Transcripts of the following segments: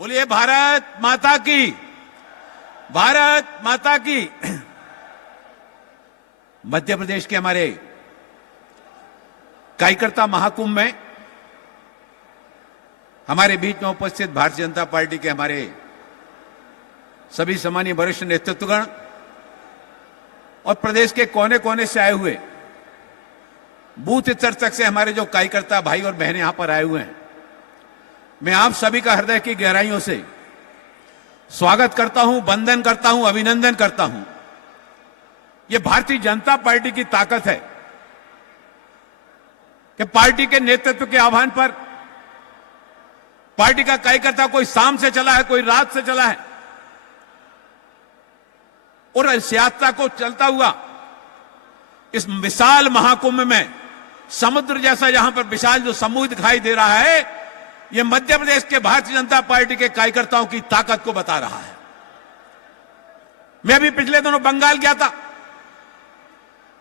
बोलिए भारत माता की, भारत माता की। मध्य प्रदेश के हमारे कार्यकर्ता महाकुंभ में हमारे बीच में उपस्थित भारतीय जनता पार्टी के हमारे सभी सम्मानीय वरिष्ठ नेतृत्वगण और प्रदेश के कोने कोने से आए हुए बूथ स्तर तक से हमारे जो कार्यकर्ता भाई और बहनें यहां पर आए हुए हैं, मैं आप सभी का हृदय की गहराइयों से स्वागत करता हूं, वंदन करता हूं, अभिनंदन करता हूं। यह भारतीय जनता पार्टी की ताकत है कि पार्टी के नेतृत्व के आह्वान पर पार्टी का कार्यकर्ता कोई शाम से चला है, कोई रात से चला है और इस यात्रा को चलता हुआ इस विशाल महाकुंभ में समुद्र जैसा यहां पर विशाल जो समूह दिखाई दे रहा है, यह मध्य प्रदेश के भारतीय जनता पार्टी के कार्यकर्ताओं की ताकत को बता रहा है। मैं अभी पिछले दिनों बंगाल गया था,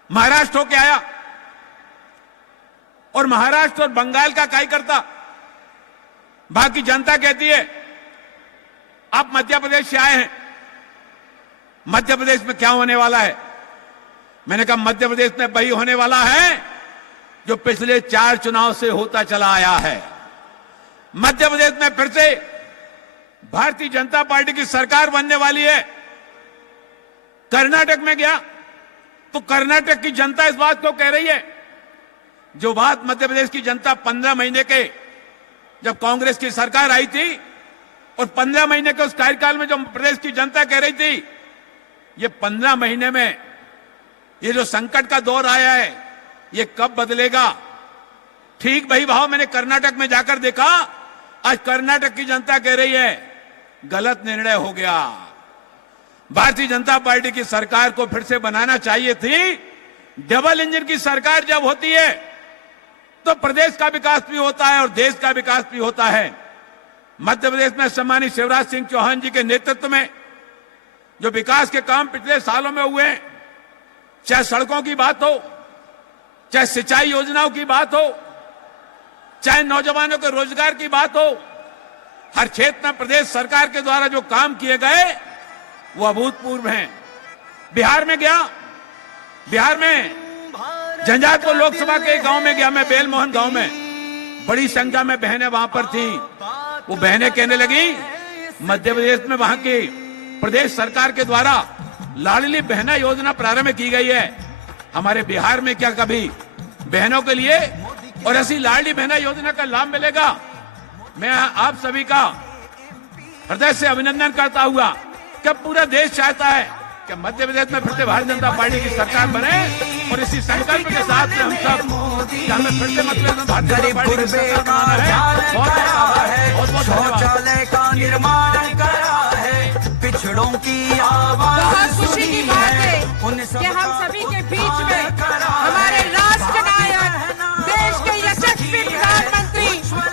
महाराष्ट्र होके आया और महाराष्ट्र और बंगाल का कार्यकर्ता बाकी जनता कहती है आप मध्य प्रदेश से आए हैं, मध्य प्रदेश में क्या होने वाला है? मैंने कहा मध्य प्रदेश में वही होने वाला है जो पिछले 4 चुनाव से होता चला आया है। मध्य प्रदेश में फिर से भारतीय जनता पार्टी की सरकार बनने वाली है। कर्नाटक में गया तो कर्नाटक की जनता इस बात को कह रही है, जो बात मध्य प्रदेश की जनता 15 महीने के जब कांग्रेस की सरकार आई थी और 15 महीने के उस कार्यकाल में जो प्रदेश की जनता कह रही थी, ये 15 महीने में ये जो संकट का दौर आया है ये कब बदलेगा। ठीक वही भाव मैंने कर्नाटक में जाकर देखा। आज कर्नाटक की जनता कह रही है गलत निर्णय हो गया, भारतीय जनता पार्टी की सरकार को फिर से बनाना चाहिए थी। डबल इंजन की सरकार जब होती है तो प्रदेश का विकास भी होता है और देश का विकास भी होता है। मध्य प्रदेश में सम्मानित शिवराज सिंह चौहान जी के नेतृत्व में जो विकास के काम पिछले सालों में हुए, चाहे सड़कों की बात हो, चाहे सिंचाई योजनाओं की बात हो, चाहे नौजवानों के रोजगार की बात हो, हर क्षेत्र में प्रदेश सरकार के द्वारा जो काम किए गए वो अभूतपूर्व हैं। बिहार में गया, बिहार में झंझारपुर लोकसभा के गांव में गया मैं, बेलमोहन गांव में बड़ी संख्या में बहनें वहां पर थी। वो बहनें कहने लगी मध्य प्रदेश में वहां की प्रदेश सरकार के द्वारा लाडली बहना योजना प्रारंभ की गई है, हमारे बिहार में क्या कभी बहनों के लिए और ऐसी लाडली बहना योजना का लाभ मिलेगा? मैं आप सभी का हृदय से अभिनंदन करता हुआ कि पूरा देश चाहता है कि मध्य प्रदेश में फिर से भारतीय जनता पार्टी की सरकार बने और इसी संकल्प के साथ में हम सब हमें फिर से मतलब भारतीय जनता पार्टी की सरकार बनाना है। बहुत बहुत शौचालय का निर्माण करा है, पिछड़ों की आवाज खुशी की बात है कि हम सभी के बीच में हमारे राष्ट्र नायक, देश के यशस्वी प्रधानमंत्री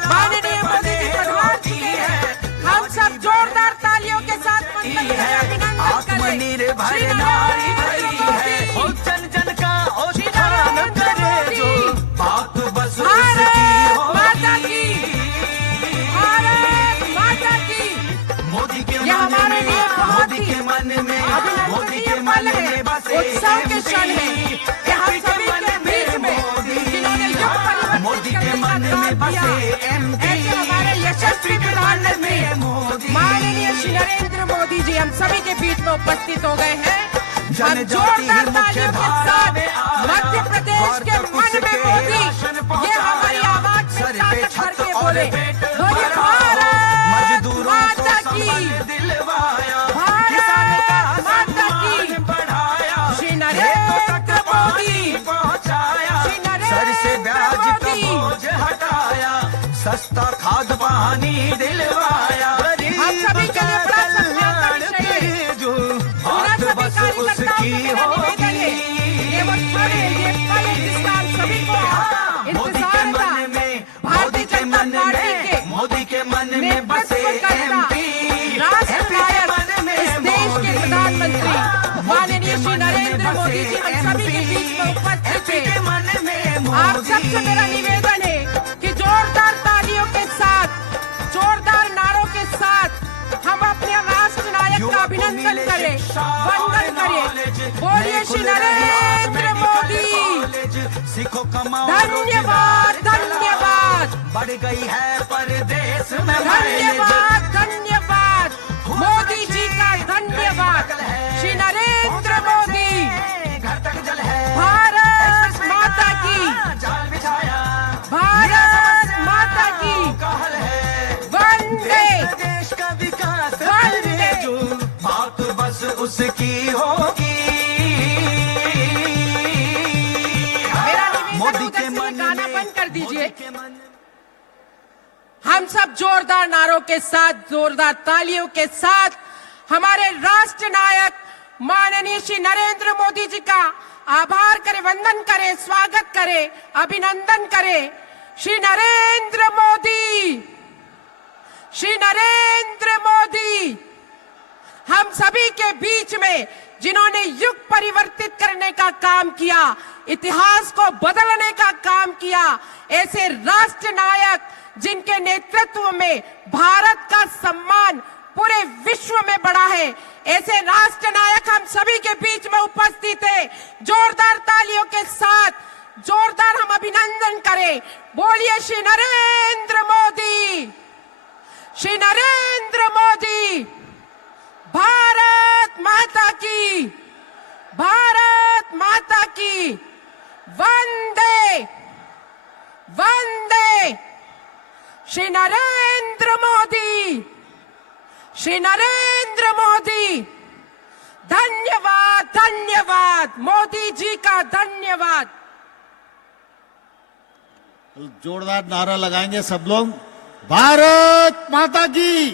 माननीय मोदी जी पधार चुके हैं। हम सब जोरदार तालियों के साथ अभिनंदन आत्मनिर्भर नारी है, जन जन का उत्थान करे जो बात बस उसकी हो। माता की, भारत माता की। मोदी के हमारे लिए बहुत ही मन में, मोदी के पल है, उत्सव के क्षण है कि हम सभी के बीच में जिन्होंने युग परिवर्तन मोदी के मन में बसे ऐसे हमारे यशस्वी प्रधानमंत्री माननीय श्री नरेंद्र मोदी जी हम सभी के बीच में उपस्थित हो गए हैं। हम जोरदार तालियों के साथ मध्य प्रदेश के मन में मोदी, ये हमारी आवाज से ताकत भर के बोले, बोलिए भारत माता की, भारत माता की। श्री नरेंद्र मोदी, श्री नरेंद्र मोदी हटाया, सस्ता खाद पानी दिलवाया, हम सभी के लिए बड़ा सम्मान का विषय है। जो बात बस उसकी होगी। ये वो क्षण है, ये पल है जिसका हम सभी को इंतजार था। भारतीय जनता पार्टी के मोदी के मन में बसे एमपी, राष्ट्र नायक, इस देश के प्रधानमंत्री माननीय श्री नरेंद्र मोदी जी हम सभी के बीच में उपस्थित थे। आप सबसे मेरा निवेदन है कि जोरदार तालियों के साथ, जोरदार नारों के साथ करे, वंदन करे। बोलिए श्री नरेंद्र मोदी। धन्यवाद, धन्यवाद, बढ़ गई है परदेश में धन्यवाद, धन्यवाद मोदी जी का धन्यवाद। श्री नरेंद्र मोदी। घर तक जल है, भारत माता की, जाल बिछाया, भारत माता की, कहल है वंदे देश का विकास वंदे। करे जो, बात बस उसकी होगी। मेरा निवेदन मोदी उधर के से मन गाना में, बंद कर दीजिए। मोदी के मन में। हम सब जोरदार नारों के साथ, जोरदार तालियों के साथ हमारे राष्ट्र नायक माननीय श्री नरेंद्र मोदी जी का आभार करें, वंदन करें, स्वागत करें, अभिनंदन करें। श्री नरेंद्र मोदी, श्री नरेंद्र मोदी हम सभी के बीच में जिन्होंने युग परिवर्तित करने का काम किया, इतिहास को बदलने का काम किया, ऐसे राष्ट्र नायक जिनके नेतृत्व में भारत का सम्मान पूरे विश्व में बढ़ा है, ऐसे राष्ट्र नायक हम सभी के बीच में उपस्थित है। जोरदार तालियों के साथ जोरदार हम अभिनंदन करें। बोलिए श्री नरेंद्र मोदी, श्री नरेंद्र मोदी। भारत माता की, भारत माता की, वंदे वंदे। श्री नरेंद्र मोदी, श्री नरेंद्र मोदी। धन्यवाद, धन्यवाद मोदी जी का धन्यवाद। जोरदार नारा लगाएंगे सब लोग। भारत माता की,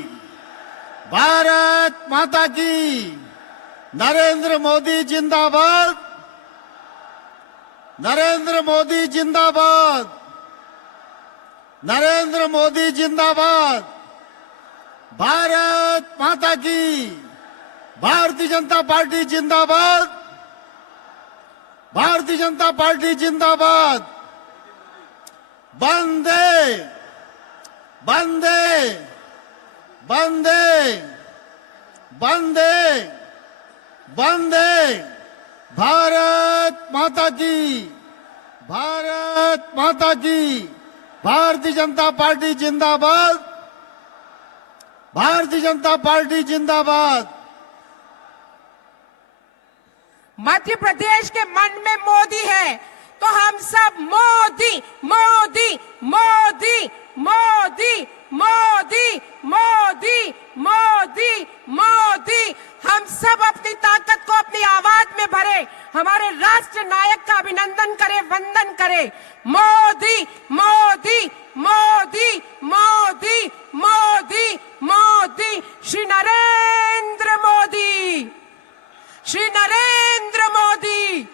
भारत माता की। नरेंद्र मोदी जिंदाबाद, नरेंद्र मोदी जिंदाबाद, नरेंद्र मोदी जिंदाबाद। भारत माता की। भारतीय जनता पार्टी जिंदाबाद, भारतीय जनता पार्टी जिंदाबाद। वंदे वंदे वंदे वंदे वंदे। भारत माता की, भारत माता की। भारतीय जनता पार्टी जिंदाबाद, भारतीय जनता पार्टी जिंदाबाद। मध्य प्रदेश के मन में मोदी है तो हम सब मोदी मोदी मोदी मोदी मोदी मोदी मोदी मोदी। हम सब अपनी ताकत को अपनी आवाज में भरे, हमारे राष्ट्र नायक का अभिनंदन करें, वंदन करें। मोदी मोदी मोदी मोदी मोदी मोदी। श्री नरेंद्र मोदी, श्री नरेंद्र मोदी।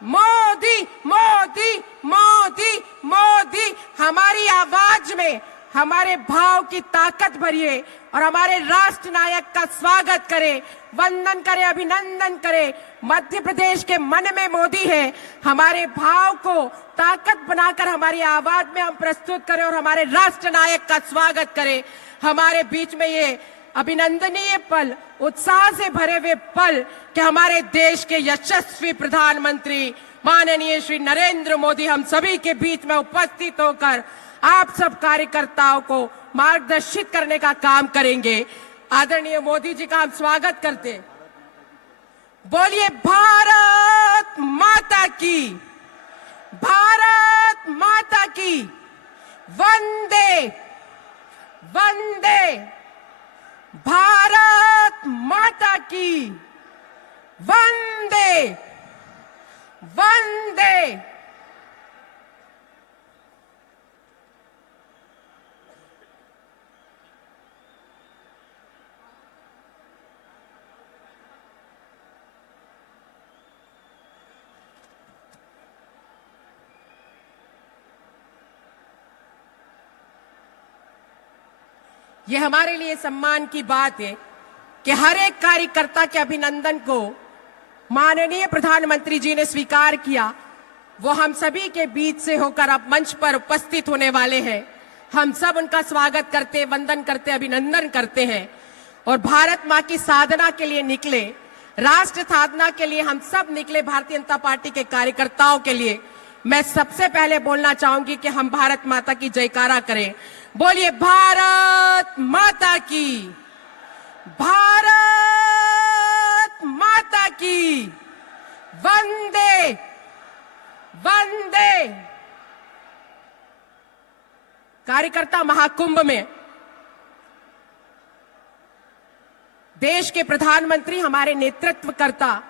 मोदी मोदी मोदी मोदी। हमारी आवाज में हमारे भाव की ताकत भरिए और हमारे राष्ट्र नायक का स्वागत करें, वंदन करें, अभिनंदन करें। मध्य प्रदेश के मन में मोदी है, हमारे भाव को ताकत बनाकर हमारी आवाज में हम प्रस्तुत करें और हमारे राष्ट्र नायक का स्वागत करें। हमारे बीच में ये अभिनंदनीय पल, उत्साह से भरे हुए पल कि हमारे देश के यशस्वी प्रधानमंत्री माननीय श्री नरेंद्र मोदी हम सभी के बीच में उपस्थित होकर आप सब कार्यकर्ताओं को मार्गदर्शित करने का काम करेंगे। आदरणीय मोदी जी का हम स्वागत करते हैं। बोलिए भारत माता की, भारत माता की। वंदे वंदे। भारत माता की। वंदे वंदे। ये हमारे लिए सम्मान की बात है कि हर एक कार्यकर्ता के अभिनंदन को माननीय प्रधानमंत्री जी ने स्वीकार किया। वो हम सभी के बीच से होकर अब मंच पर उपस्थित होने वाले हैं। हम सब उनका स्वागत करते, वंदन करते, अभिनंदन करते हैं। और भारत मां की साधना के लिए निकले, राष्ट्र साधना के लिए हम सब निकले, भारतीय जनता पार्टी के कार्यकर्ताओं के लिए मैं सबसे पहले बोलना चाहूंगी कि हम भारत माता की जयकारा करें। बोलिए भारत माता की, भारत माता की, वंदे वंदे। कार्यकर्ता महाकुंभ में देश के प्रधानमंत्री, हमारे नेतृत्वकर्ता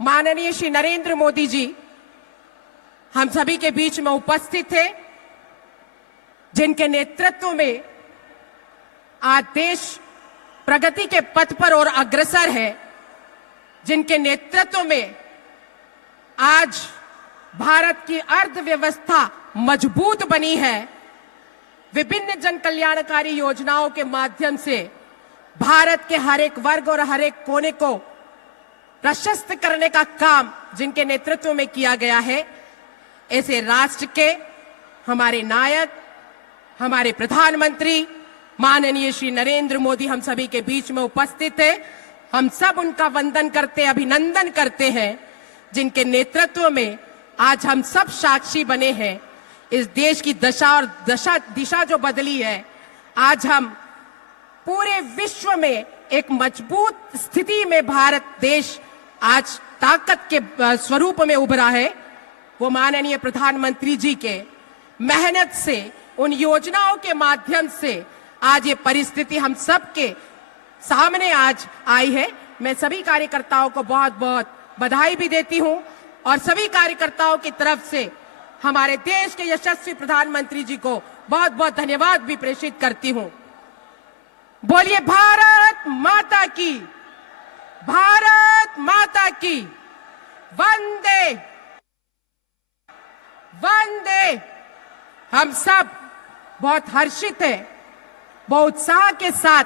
माननीय श्री नरेंद्र मोदी जी हम सभी के बीच में उपस्थित थे, जिनके नेतृत्व में आज देश प्रगति के पथ पर और अग्रसर है, जिनके नेतृत्व में आज भारत की अर्थव्यवस्था मजबूत बनी है। विभिन्न जन कल्याणकारी योजनाओं के माध्यम से भारत के हर एक वर्ग और हर एक कोने को प्रशस्त करने का काम जिनके नेतृत्व में किया गया है, ऐसे राष्ट्र के हमारे नायक, हमारे प्रधानमंत्री माननीय श्री नरेंद्र मोदी हम सभी के बीच में उपस्थित है। हम सब उनका वंदन करते, अभिनंदन करते हैं, जिनके नेतृत्व में आज हम सब साक्षी बने हैं। इस देश की दशा और दिशा जो बदली है, आज हम पूरे विश्व में एक मजबूत स्थिति में भारत देश आज ताकत के स्वरूप में उभरा है। वो माननीय प्रधानमंत्री जी के मेहनत से, उन योजनाओं के माध्यम से आज ये परिस्थिति हम सब के सामने आज आई है। मैं सभी कार्यकर्ताओं को बहुत बहुत बधाई भी देती हूं और सभी कार्यकर्ताओं की तरफ से हमारे देश के यशस्वी प्रधानमंत्री जी को बहुत बहुत धन्यवाद भी प्रेषित करती हूं। बोलिए भारत माता की, भारत माता की, वंदे वंदे। हम सब बहुत हर्षित हैं, बहुत उत्साह के साथ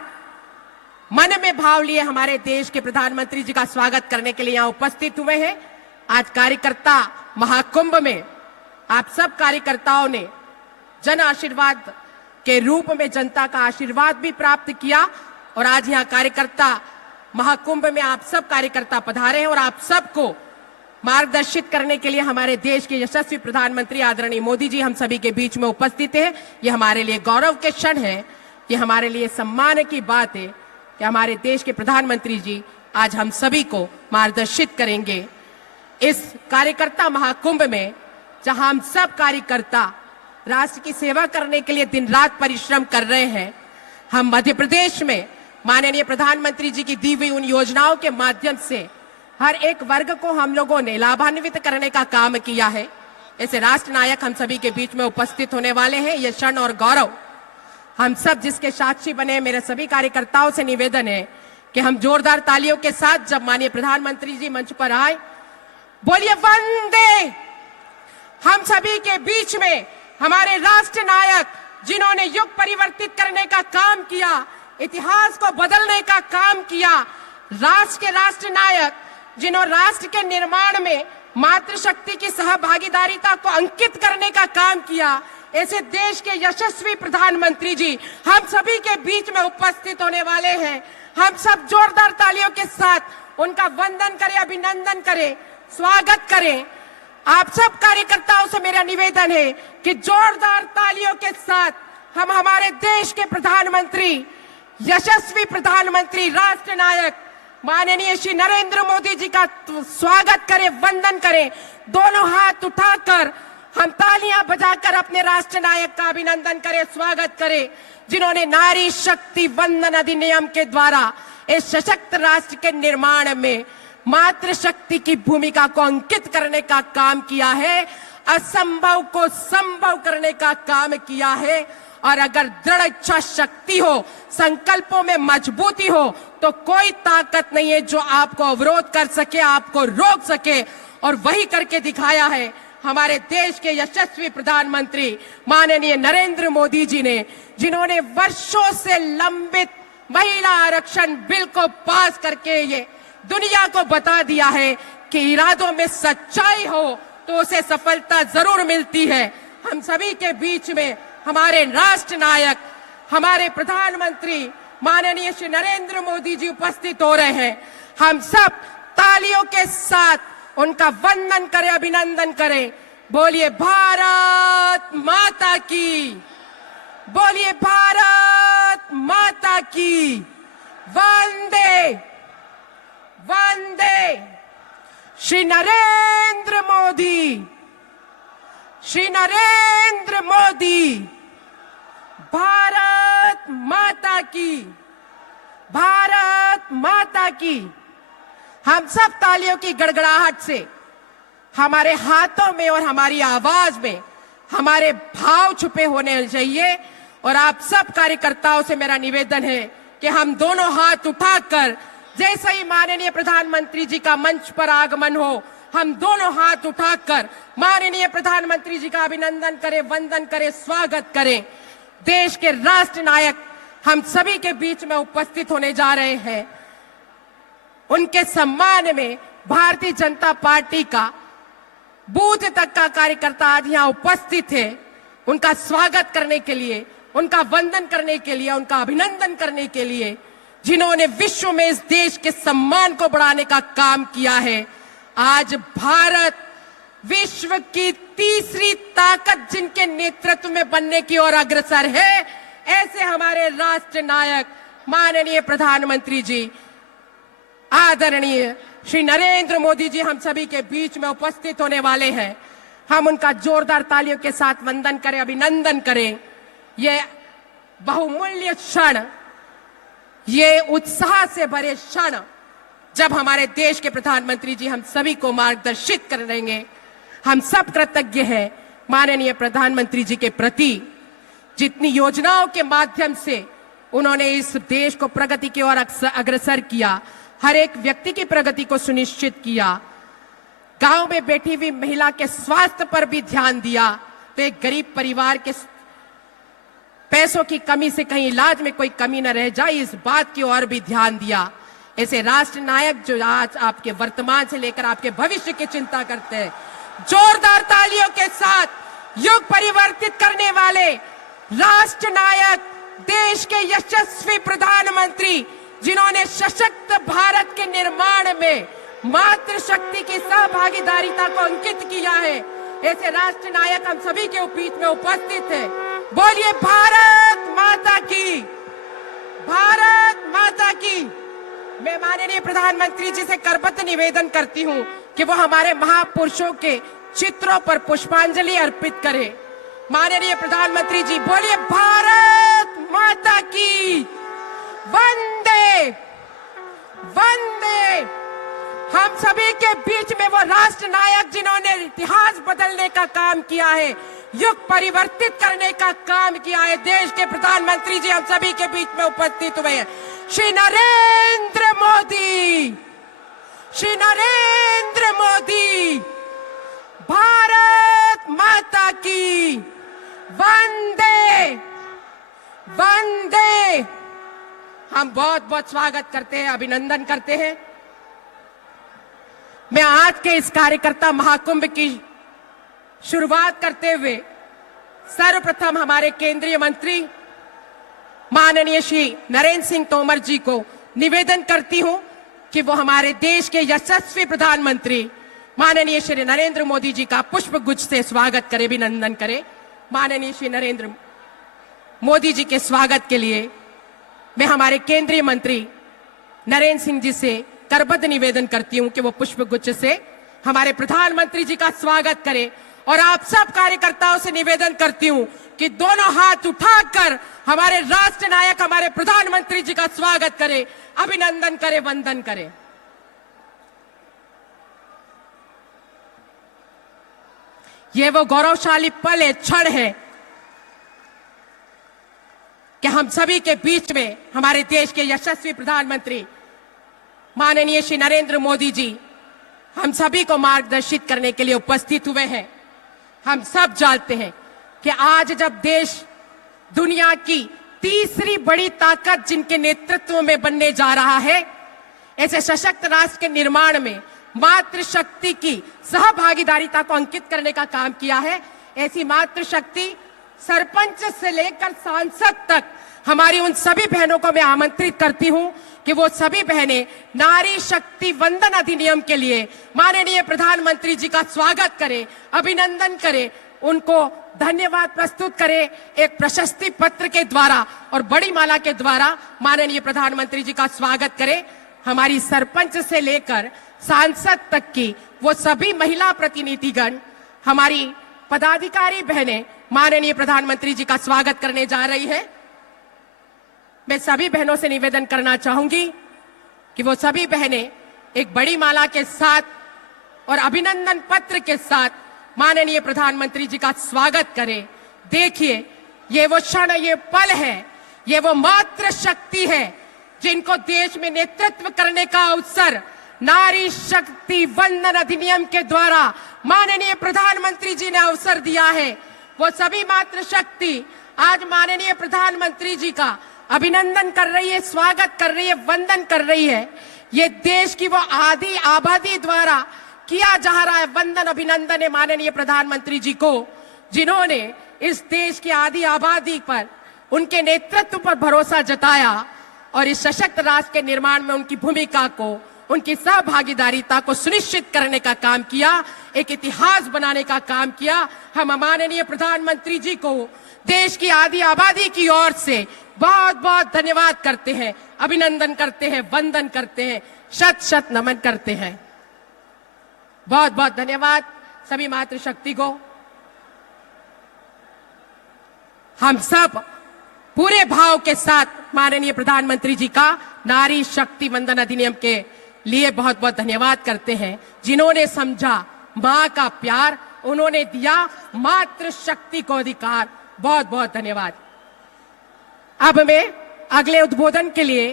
मन में भाव लिए हमारे देश के प्रधानमंत्री जी का स्वागत करने के लिए यहां उपस्थित हुए हैं। आज कार्यकर्ता महाकुंभ में आप सब कार्यकर्ताओं ने जन आशीर्वाद के रूप में जनता का आशीर्वाद भी प्राप्त किया और आज यहाँ कार्यकर्ता महाकुंभ में आप सब कार्यकर्ता पधारे हैं और आप सबको मार्गदर्शित करने के लिए हमारे देश के यशस्वी प्रधानमंत्री आदरणीय मोदी जी हम सभी के बीच में उपस्थित हैं। ये हमारे लिए गौरव के क्षण है, ये हमारे लिए सम्मान की बात है कि हमारे देश के प्रधानमंत्री जी आज हम सभी को मार्गदर्शित करेंगे। इस कार्यकर्ता महाकुंभ में जहां हम सब कार्यकर्ता राष्ट्र की सेवा करने के लिए दिन रात परिश्रम कर रहे हैं, हम मध्य प्रदेश में माननीय प्रधानमंत्री जी की दी हुई उन योजनाओं के माध्यम से हर एक वर्ग को हम लोगों ने लाभान्वित करने का काम किया है। ऐसे राष्ट्र नायक हम सभी के बीच में उपस्थित होने वाले हैं। ये क्षण और गौरव हम सब जिसके साक्षी बने, मेरे सभी कार्यकर्ताओं से निवेदन है कि हम जोरदार तालियों के साथ जब माननीय प्रधानमंत्री जी मंच पर आए, बोलिए वंदे। हम सभी के बीच में हमारे राष्ट्र नायक जिन्होंने युग परिवर्तित करने का काम किया, इतिहास को बदलने का काम किया, राष्ट्र के राष्ट्र नायक जिन्होंने राष्ट्र के निर्माण में मातृशक्ति की सहभागीदारिता को अंकित करने का काम किया, ऐसे देश के यशस्वी प्रधानमंत्री जी हम सभी के बीच में उपस्थित होने वाले हैं। हम सब जोरदार तालियों के साथ उनका वंदन करें, अभिनंदन करें, स्वागत करें। आप सब कार्यकर्ताओं से मेरा निवेदन है कि जोरदार तालियों के साथ हम हमारे देश के प्रधानमंत्री, यशस्वी प्रधानमंत्री, राष्ट्र नायक माननीय श्री नरेंद्र मोदी जी का स्वागत करें, वंदन करें। दोनों हाथ उठाकर हम तालियां बजाकर अपने राष्ट्र नायक का अभिनंदन करें, स्वागत करें, जिन्होंने नारी शक्ति वंदन अधिनियम के द्वारा इस सशक्त राष्ट्र के निर्माण में मातृशक्ति की भूमिका को अंकित करने का काम किया है, असंभव को संभव करने का काम किया है। और अगर दृढ़ इच्छा शक्ति हो, संकल्पों में मजबूती हो, तो कोई ताकत नहीं है जो आपको अवरोध कर सके, आपको रोक सके। और वही करके दिखाया है हमारे देश के यशस्वी प्रधानमंत्री माननीय नरेंद्र मोदी जी ने, जिन्होंने वर्षों से लंबित महिला आरक्षण बिल को पास करके ये दुनिया को बता दिया है कि इरादों में सच्चाई हो तो उसे सफलता जरूर मिलती है। हम सभी के बीच में हमारे राष्ट्र नायक, हमारे प्रधानमंत्री माननीय श्री नरेंद्र मोदी जी उपस्थित हो रहे हैं। हम सब तालियों के साथ उनका वंदन करें, अभिनंदन करें। बोलिए भारत माता की, बोलिए भारत माता की। वंदे वंदे श्री नरेंद्र मोदी, श्री नरेंद्र मोदी। भारत माता की, भारत माता की। हम सब तालियों की गड़गड़ाहट से हमारे हाथों में और हमारी आवाज में हमारे भाव छुपे होने चाहिए। और आप सब कार्यकर्ताओं से मेरा निवेदन है कि हम दोनों हाथ उठाकर, जैसे ही माननीय प्रधानमंत्री जी का मंच पर आगमन हो, हम दोनों हाथ उठाकर माननीय प्रधानमंत्री जी का अभिनंदन करें, वंदन करें, स्वागत करें। देश के राष्ट्र नायक हम सभी के बीच में उपस्थित होने जा रहे हैं। उनके सम्मान में भारतीय जनता पार्टी का बूथ तक का कार्यकर्ता आज यहाँ उपस्थित है। उनका स्वागत करने के लिए, उनका वंदन करने के लिए, उनका अभिनंदन करने के लिए, जिन्होंने विश्व में इस देश के सम्मान को बढ़ाने का काम किया है। आज भारत विश्व की तीसरी ताकत जिनके नेतृत्व में बनने की ओर अग्रसर है, ऐसे हमारे राष्ट्र नायक माननीय प्रधानमंत्री जी आदरणीय श्री नरेंद्र मोदी जी हम सभी के बीच में उपस्थित होने वाले हैं। हम उनका जोरदार तालियों के साथ वंदन करें, अभिनंदन करें। ये बहुमूल्य क्षण, ये उत्साह से भरे क्षण जब हमारे देश के प्रधानमंत्री जी हम सभी को मार्गदर्शित करेंगे। हम सब कृतज्ञ हैं माननीय प्रधानमंत्री जी के प्रति, जितनी योजनाओं के माध्यम से उन्होंने इस देश को प्रगति की ओर अग्रसर किया, हर एक व्यक्ति की प्रगति को सुनिश्चित किया, गांव में बैठी हुई महिला के स्वास्थ्य पर भी ध्यान दिया, तो एक गरीब परिवार के पैसों की कमी से कहीं इलाज में कोई कमी न रह जाए, इस बात की ओर भी ध्यान दिया। ऐसे राष्ट्र नायक जो आज आपके वर्तमान से लेकर आपके भविष्य की चिंता करते हैं, जोरदार तालियों के साथ युग परिवर्तित करने वाले राष्ट्र नायक, देश के यशस्वी प्रधानमंत्री, जिन्होंने सशक्त भारत के निर्माण में मातृशक्ति की सहभागीदारिता को अंकित किया है, ऐसे राष्ट्र नायक हम सभी के बीच में उपस्थित है। बोलिए भारत माता की, भारत माता की। मैं माननीय प्रधानमंत्री जी से करबद्ध निवेदन करती हूँ कि वो हमारे महापुरुषों के चित्रों पर पुष्पांजलि अर्पित करें। माननीय प्रधानमंत्री जी बोलिए भारत माता की, वंदे वंदे। हम सभी के बीच में वो राष्ट्र नायक जिन्होंने इतिहास बदलने का काम किया है, युग परिवर्तित करने का काम किया है, देश के प्रधानमंत्री जी हम सभी के बीच में उपस्थित हुए हैं। श्री नरेंद्र मोदी, श्री नरेंद्र मोदी। भारत माता की, वंदे वंदे। हम बहुत बहुत स्वागत करते हैं, अभिनंदन करते हैं। मैं आज के इस कार्यकर्ता महाकुंभ की शुरुआत करते हुए सर्वप्रथम हमारे केंद्रीय मंत्री माननीय श्री नरेंद्र सिंह तोमर जी को निवेदन करती हूं कि वो हमारे देश के यशस्वी प्रधानमंत्री माननीय श्री नरेंद्र मोदी जी का पुष्प गुच्छ से स्वागत करें, अभिनंदन करें। माननीय श्री नरेंद्र मोदी जी के स्वागत के लिए मैं हमारे केंद्रीय मंत्री नरेंद्र सिंह जी से करबद्ध निवेदन करती हूं कि वो पुष्प गुच्छ से हमारे प्रधानमंत्री जी का स्वागत करें। और आप सब कार्यकर्ताओं से निवेदन करती हूं कि दोनों हाथ उठाकर हमारे राष्ट्र नायक, हमारे प्रधानमंत्री जी का स्वागत करें, अभिनंदन करें, वंदन करें। ये वो गौरवशाली पल है, क्षण है कि हम सभी के बीच में हमारे देश के यशस्वी प्रधानमंत्री माननीय श्री नरेंद्र मोदी जी हम सभी को मार्गदर्शित करने के लिए उपस्थित हुए हैं। हम सब जानते हैं कि आज जब देश दुनिया की तीसरी बड़ी ताकत जिनके नेतृत्व में बनने जा रहा है, ऐसे सशक्त राष्ट्र के निर्माण में मातृशक्ति की सहभागीदारिता को अंकित करने का काम किया है। ऐसी मातृशक्ति सरपंच से लेकर सांसद तक हमारी उन सभी बहनों को मैं आमंत्रित करती हूं कि वो सभी बहनें नारी शक्ति वंदन अधिनियम के लिए माननीय प्रधानमंत्री जी का स्वागत करें, अभिनंदन करें, उनको धन्यवाद प्रस्तुत करें एक प्रशस्ति पत्र के द्वारा और बड़ी माला के द्वारा माननीय प्रधानमंत्री जी का स्वागत करें। हमारी सरपंच से लेकर सांसद तक की वो सभी महिला प्रतिनिधिगण, हमारी पदाधिकारी बहनें माननीय प्रधानमंत्री जी का स्वागत करने जा रही है। मैं सभी बहनों से निवेदन करना चाहूंगी कि वो सभी बहनें एक बड़ी माला के साथ और अभिनंदन पत्र के साथ माननीय प्रधानमंत्री जी का स्वागत करें। देखिए, ये वो क्षण, ये पल है, ये वो मातृ शक्ति है जिनको देश में नेतृत्व करने का अवसर नारी शक्ति वंदन अधिनियम के द्वारा माननीय प्रधानमंत्री जी ने अवसर दिया है। वो सभी मातृ शक्ति आज माननीय प्रधानमंत्री जी का अभिनंदन कर रही है, स्वागत कर रही है, वंदन कर रही है। ये देश की वो आधी आबादी द्वारा किया जा रहा है वंदन, अभिनंदन है माननीय प्रधानमंत्री जी को, जिन्होंने इस देश की आधी आबादी पर, उनके नेतृत्व पर भरोसा जताया और इस सशक्त राष्ट्र के निर्माण में उनकी भूमिका को, उनकी सहभागीदारिता को सुनिश्चित करने का काम किया, एक इतिहास बनाने का काम किया। हम माननीय प्रधानमंत्री जी को देश की आधी आबादी की ओर से बहुत बहुत धन्यवाद करते हैं, अभिनंदन करते हैं, वंदन करते हैं, शत शत नमन करते हैं। बहुत बहुत धन्यवाद सभी मातृशक्ति को। हम सब पूरे भाव के साथ माननीय प्रधानमंत्री जी का नारी शक्ति वंदन अधिनियम के लिए बहुत बहुत धन्यवाद करते हैं, जिन्होंने समझा मां का प्यार, उन्होंने दिया मातृ शक्ति को अधिकार। बहुत बहुत धन्यवाद। अब मैं अगले उद्बोधन के लिए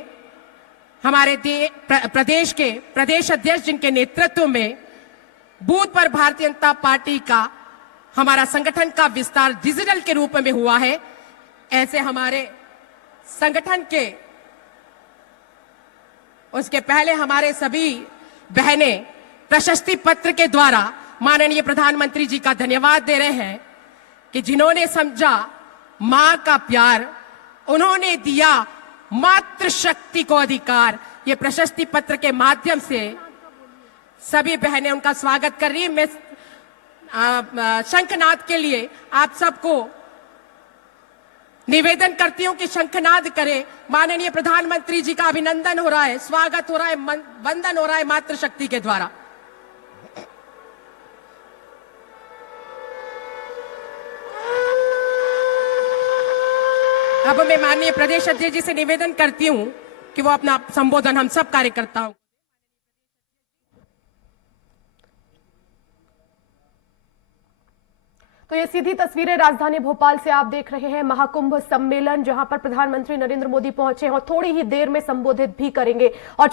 हमारे प्रदेश के प्रदेश अध्यक्ष, जिनके नेतृत्व में बूथ पर भारतीय जनता पार्टी का हमारा संगठन का विस्तार डिजिटल के रूप में हुआ है, ऐसे हमारे संगठन के उसके पहले हमारे सभी बहनें प्रशस्ति पत्र के द्वारा माननीय प्रधानमंत्री जी का धन्यवाद दे रहे हैं कि जिन्होंने समझा मां का प्यार, उन्होंने दिया मातृ शक्ति को अधिकार। ये प्रशस्ति पत्र के माध्यम से सभी बहनें उनका स्वागत कर रही है। मैं शंखनाद के लिए आप सबको निवेदन करती हूं कि शंखनाद करें। माननीय प्रधानमंत्री जी का अभिनंदन हो रहा है, स्वागत हो रहा है, वंदन हो रहा है मातृशक्ति के द्वारा। अब मैं माननीय प्रदेश अध्यक्ष जी से निवेदन करती हूं कि वो अपना संबोधन हम सब कार्यकर्ताओं। तो ये सीधी तस्वीरें राजधानी भोपाल से आप देख रहे हैं, महाकुंभ सम्मेलन, जहां पर प्रधानमंत्री नरेंद्र मोदी पहुंचे हैं और थोड़ी ही देर में संबोधित भी करेंगे। और